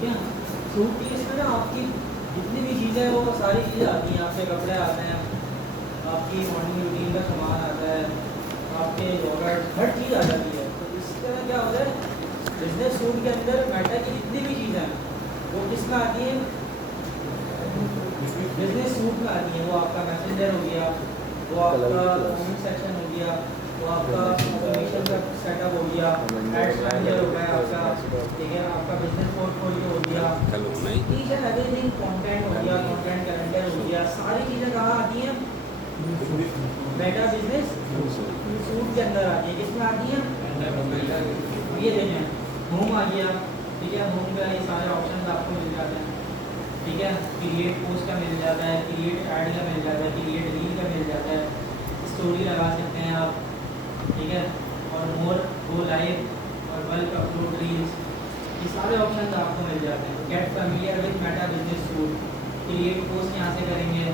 ठीक है। सूट की इसमें ना आपकी जितनी भी चीज़ें हैं वो सारी चीज़ें आती हैं, आपके कपड़े आते हैं, आपकी मॉर्निंग रूटीन का सामान आता है, आपके योगर्ट, हर चीज़ आ जाती है। तो इस तरह क्या होता है, बिजनेस सूट के अंदर मेटा की जितनी भी चीज़ें हैं वो किस में आती हैं, बिजनेस सूट में आती है। वो आपका मैसेंजर हो गया, वो आपका कमेंट सेक्शन हो गया, वो आपका ऑटोमेशन का सेटअप हो गया, एड्स मैनेजर हो गया आपका, ठीक है, आपका बिजनेस पोर्टफोलियो हो गया, ईच एंड एवरीथिंग, कंटेंट हो गया, कंटेंट कैलेंडर हो गया, सारी चीज़ें कहाँ आती हैं, मेटा बिजनेस सूट के अंदर आती है। किसमें आती है, ये देखें, होम आ गया, ठीक है, होम का ये सारे ऑप्शन आपको मिल जाते हैं, ठीक है, क्रिएट पोस्ट का मिल जाता है, क्रिएट ऐड का मिल जाता है, क्रिएट रील का मिल जाता है, स्टोरी लगा सकते हैं आप, ठीक है, और मोर, गो लाइव और बल्क अपलोड रील्स, ये सारे ऑप्शन आपको मिल जाते हैं। Get familiar with Meta business suite, create post यहाँ से करेंगे,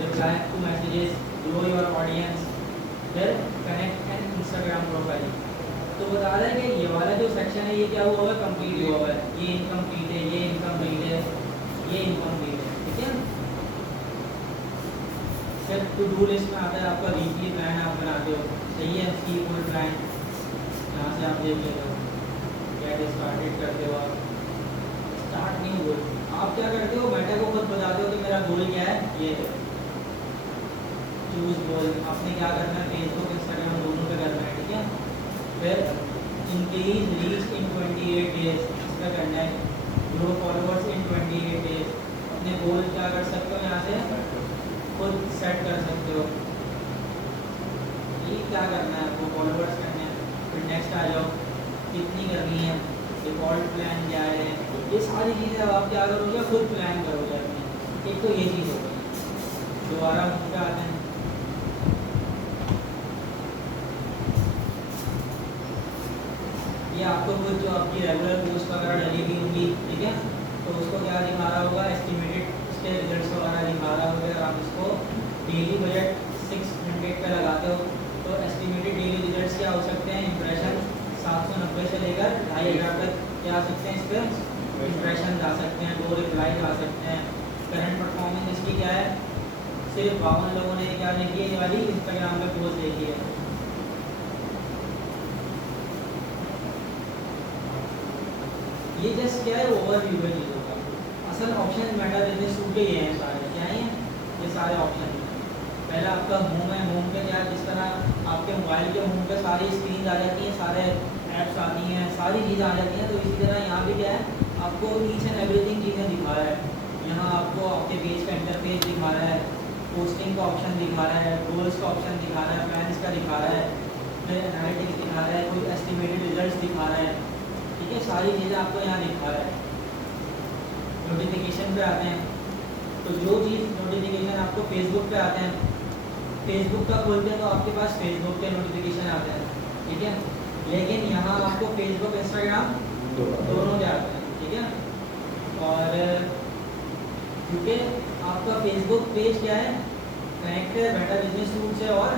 reply to messages, grow your audience, फिर कनेक्ट एंड इंस्टाग्राम प्रोफाइल। तो बता रहे हैं कि ये वाला जो सेक्शन है ये क्या हुआ है, कंप्लीट हुआ हुआ है, ये इनकम्प्लीट है, ये इनकम्प्लीट है, ये इनकम्प्लीट है, ठीक है। फिर टू डू लिस्ट में आता है आपका वीकली प्लान आप बनाते हो, सही है, की गोल प्लान यहाँ से आप देख लेते हो, गेट स्टार्टेड करते हो, आप स्टार्ट नहीं गोल, आप क्या करते हो, मेटा को खुद बताते हो कि मेरा गोल क्या है, ये है चूज गोल, आपने क्या करना है, फेसबुक इंस्टाग्राम दोनों पे करना है, ठीक है। फिर इंक्रीज रीच इन 28 डेज, इसका करना है, ग्रो फॉलोअर्स इन 28 डेज, अपने गोल क्या कर सकते हो यहाँ से खुद सेट कर सकते हो, ये क्या करना है आपको, फॉलोअर्स करने हैं। फिर नेक्स्ट आ जाओ, कितनी करनी है, डिफॉल्ट प्लान क्या है, ये सारी चीज़ें अब आप क्या करोगे, खुद प्लान करोगे अपने। एक तो ये चीज़ होगी, दोबारा हम क्या आते हैं, ये आपको कुछ जो आपकी रेगुलर पोस्ट वगैरह डली हुई होंगी, ठीक है, तो उसको क्या दिखा रहा होगा, एस्टिमेटेड उसके रिजल्ट्स वगैरह दिखा रहा होगा। अगर आप इसको डेली बजट 600 पे लगाते हो तो एस्टिमेटेड डेली रिजल्ट्स क्या हो सकते हैं, इंप्रेशन 790 से लेकर 2500 तक क्या आ सकते हैं, इस पर इंप्रेशन जा सकते हैं, 2 रिप्लाई जा सकते हैं। करंट परफॉर्मेंस इसकी क्या है, सिर्फ 52 लोगों ने क्या देखी है, ये वाली इंस्टाग्राम पे पोस्ट देखी है। ये जस्ट क्या है, ओवरव्यू है चीज़ों का। असल ऑप्शन मेटा बिजनेस सूट के ये हैं सारे, क्या हैं ये सारे ऑप्शन हैं। पहला आपका होम है, होम पे क्या है, जिस तरह आपके मोबाइल के होम पे सारी स्क्रीन आ जाती हैं, सारे ऐप्स आती हैं, सारी चीज़ें आ जाती हैं, तो इसी तरह यहाँ भी क्या है, आपको ईच एंड एवरीथिंग चीज़ें दिखा रहा है। यहाँ आपको आपके पेज का इंटरफेस दिखा रहा है, पोस्टिंग का ऑप्शन दिखा रहा है, गोल्स का ऑप्शन दिखा रहा है, प्लान्स का दिखा रहा है, फिर एनालिटिक्स दिखा रहा है, कोई एस्टिमेटेड रिजल्ट दिखा रहा है, ठीक है, सारी चीज़ें आपको यहाँ दिखा रहा है। नोटिफिकेशन पे आते हैं, तो जो चीज़ नोटिफिकेशन आपको फेसबुक पे आते हैं, फेसबुक का खोलते हैं तो आपके पास फेसबुक के नोटिफिकेशन आते हैं, ठीक है, लेकिन यहाँ आपको फेसबुक इंस्टाग्राम दोनों के आते हैं, ठीक है। और क्योंकि आपका फेसबुक पेज क्या है, कनेक्ट है मेटा बिजनेस सूट से, और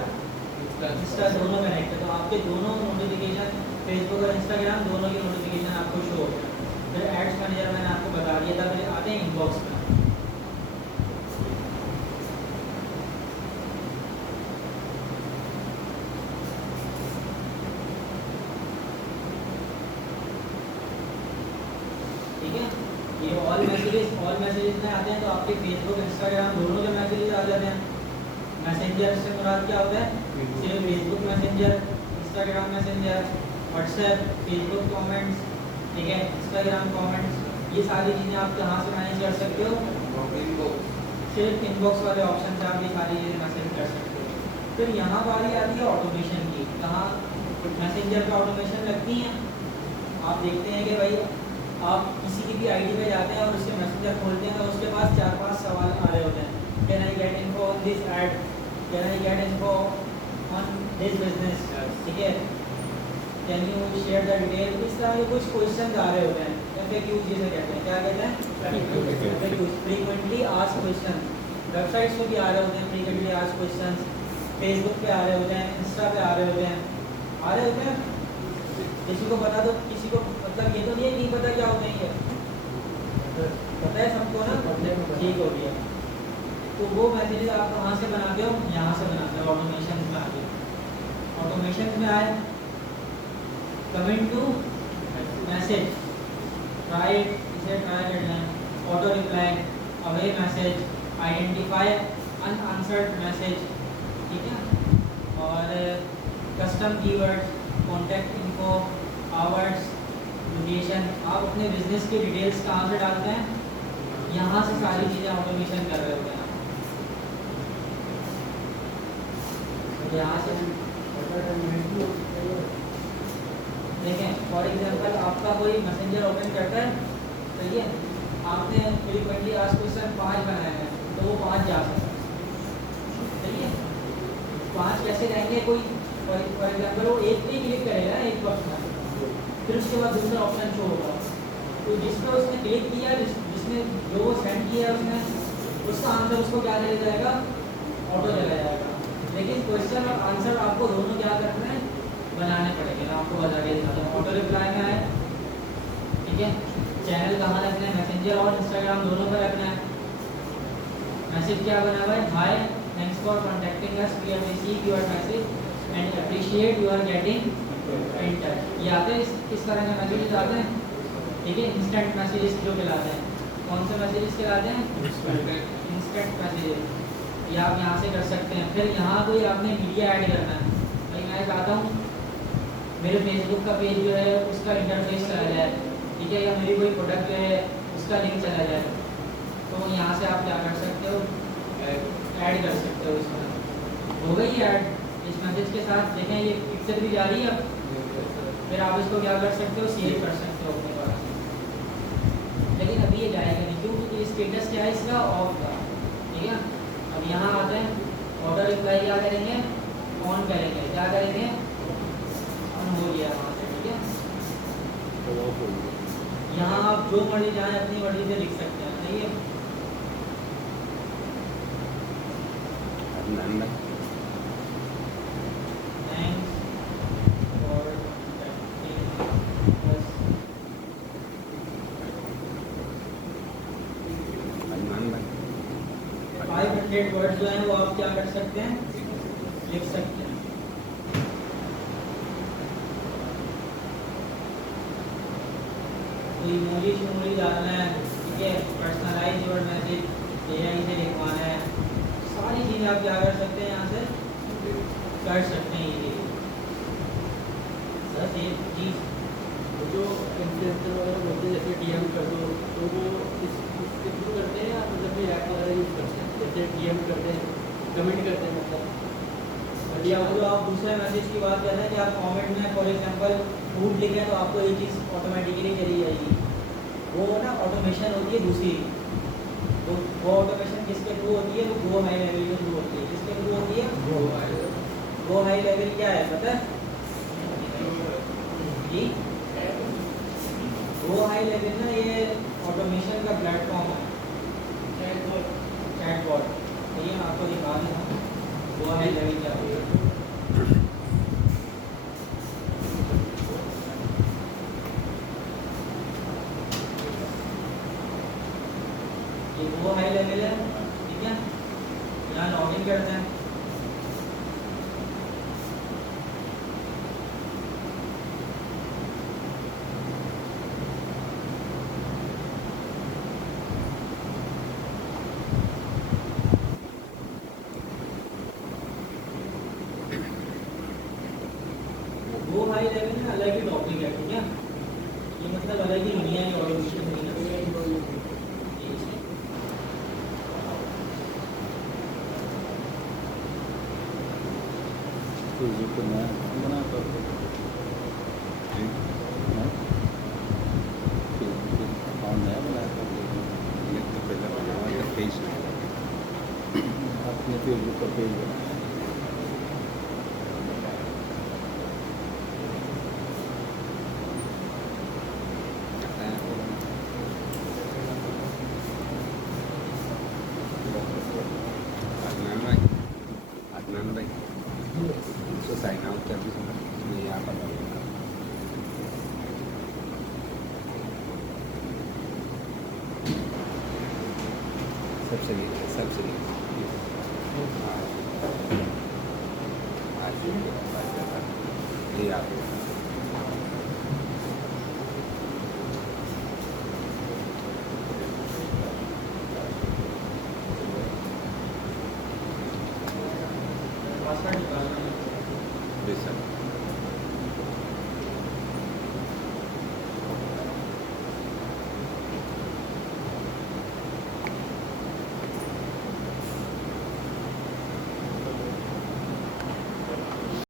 इंस्टा दोनों कनेक्ट है, तो आपके दोनों नोटिफिकेशन फेसबुक और इंस्टाग्राम दोनों की नोटिफिकेशन आपको शो होगा। फिर एड्स मैनेजर मैंने आपको बता दिया था, फिर आते हैं इनबॉक्स में। ठीक है, ये ऑल मैसेजेस में आते हैं, तो आपके फेसबुक इंस्टाग्राम दोनों के मैसेजेस आ जाते हैं। मैसेंजर से मुराद क्या होता है, सिर्फ Facebook messenger, Instagram messenger, WhatsApp, Facebook comments, ठीक है, इंस्टाग्राम कमेंट्स, ये सारी चीज़ें आप कहाँ से मैनेज कर सकते हो, सिर्फ इनबॉक्स वाले ऑप्शन से आप ये सारी चीज़ें मैसेज कर सकते हो। फिर यहाँ वाली आती है ऑटोमेशन की, कहाँ मैसेंजर पे ऑटोमेशन लगती हैं। आप देखते हैं कि भाई आप किसी की भी आईडी पे जाते हैं और उसके मैसेंजर खोलते हैं तो उसके पास 4-5 सवाल आ रहे होते हैं, can I get info on this ad, can I get info on this business, ठीक है, can you share the detail, इस तरह के कुछ क्वेश्चन आ रहे होते हैं, FAQs जिसे कहते हैं, क्या कहते हैं, फ्रीक्वेंटली आस्क्ड क्वेश्चन। वेबसाइट्स पे भी आ रहे होते हैं फ्रीक्वेंटली आस्क्ड क्वेश्चन, फेसबुक पे आ रहे होते हैं, इंस्टा पे आ रहे होते हैं, किसी को बता दो, किसी को मतलब ये तो नहीं है नहीं पता क्या होते हैं ये, पता है सबको ना, ठीक हो गया। तो वो मैसेजेस आप कहाँ से बनाते हो, यहाँ से बनाते हो, ऑटोमेशन में आते हो। ऑटोमेशन में आए, कमिंग टू मैसेज, ट्राई, इसे ट्राई करना है, auto reply, away message, identify unanswered message, ठीक है, और custom keywords, contact info, hours, location. आप अपने बिजनेस की डिटेल्स कहाँ से डालते हैं, यहाँ से सारी चीज़ें ऑटोमेशन कर रहे होते हैं। यहाँ से देखें, फॉर एग्जांपल आपका कोई मैसेंजर ओपन करता है, सही है, आपने फ्रीक्वेंटली आज क्वेश्चन 5 बनाया है, तो वो 5 जा सकता है, सही है। 5 कैसे रहेंगे, कोई फॉर एग्जांपल वो एक पे क्लिक करेगा एक वक्त में, फिर उसके बाद दूसरा ऑप्शन शो होगा, तो जिस पर उसने क्लिक किया, जिसने जो वो सेंड किया उसने, उसका आंसर उसको क्या चला जाएगा, ऑटो चला जाएगा। लेकिन क्वेश्चन और आंसर आपको दोनों क्या करना है, बनाने पड़ेंगे। मैं आपको बता के दिखाता हूँ। ऑटो रिप्लाई में आए, ठीक है, चैनल कहाँ रखना है, मैसेंजर और इंस्टाग्राम दोनों पर रखना है। मैसेज क्या बना हुआ है, hi thanks for contacting us, we have received your message and appreciate you are getting in touch. ये आते हैं, इस तरह के मैसेजेस आते हैं, ठीक है, इंस्टेंट मैसेजेस जो कहलाते हैं। कौन से मैसेजेस कहलाते हैं, इंस्टेंट मैसेजेस। ये आप यहाँ से कर सकते हैं। फिर यहाँ कोई आपने मीडिया ऐड करना है, भाई मैं चाहता हूँ मेरे फेसबुक का पेज जो है उसका इंटरफेस चला जाए, ठीक है, या मेरी कोई प्रोडक्ट जो है उसका लिंक चला जाए, तो यहाँ से आप क्या कर सकते हो, ऐड कर सकते हो। इसमें हो गई ऐड इस मैसेज के साथ। देखें ये पिक्चर भी जा रही है अब, फिर आप इसको क्या कर सकते हो, सेव कर सकते हो अपने पास। लेकिन अभी ये जाएगा नहीं, क्योंकि स्टेटस क्या है इसका, ऑफ का, ठीक है। अब यहाँ आते हैं, ऑटो रिप्लाई क्या करेंगे, ऑन करेंगे, क्या करेंगे, ऑन हो गया वहाँ से, ठीक है। यहाँ आप जो मर्जी चाहें अपनी मर्जी से लिख सकते हैं, सही है। Thanks for contacting us. 500 words जो हैं वो आप क्या कर सकते हैं, लिख सकते हैं। तो इमोजी शिमोजी डालना है, ठीक है, पर्सनलाइज योर मैसेज एआई से लिखवाना है, सारी चीज़ें आप क्या कर सकते हैं, यहाँ से कर सकते हैं। ये बस ये चीज़ जो इन्फ्लुएंसर वगैरह बोलते हैं जैसे डीएम कर दो, तो वो इसके थ्रू करते हैं या मतलब भी ऐप वगैरह यूज़ करते हैं, जैसे डीएम करते हैं, कमेंट करते हैं, मतलब या वो आप दूसरे मैसेज की बात कर रहे हैं कि आप कमेंट में फॉर एग्जांपल फूड लिखें तो आपको ये चीज़ ऑटोमेटिकली चली जाएगी। वो ना ऑटोमेशन होती है दूसरी, वो ऑटोमेशन किसके थ्रू होती है, वो गो हाई लेवल के थ्रू होती है। किसके थ्रू होती है, गो हाई लेवल क्या है पता है जी, गो हाई लेवल ना ये ऑटोमेशन का प्लेटफॉर्म है, चैटबॉट। तो ये मैं आपको दिखा देता हूँ गो हाई लेवल क्या होती है। ये वो हाई लेवल है, ठीक है, यहाँ लॉगिन करते हैं। वो हाई लेवल में अलग ही टॉपिक है, ठीक है, ये मतलब अलग ही दुनिया की ऑटोमेशन है ना। तो मैं बना कर नया बनाया तो पहले बनाया था पेज, अपने फेसबुक का पेज बनाया। अदनान भाई उसको साइन आउट कर दी, मैं यहाँ पर सबसे नीचे सबसे नीचे हाँ। आज ये आप पासवर्ड निकालना है। जी सर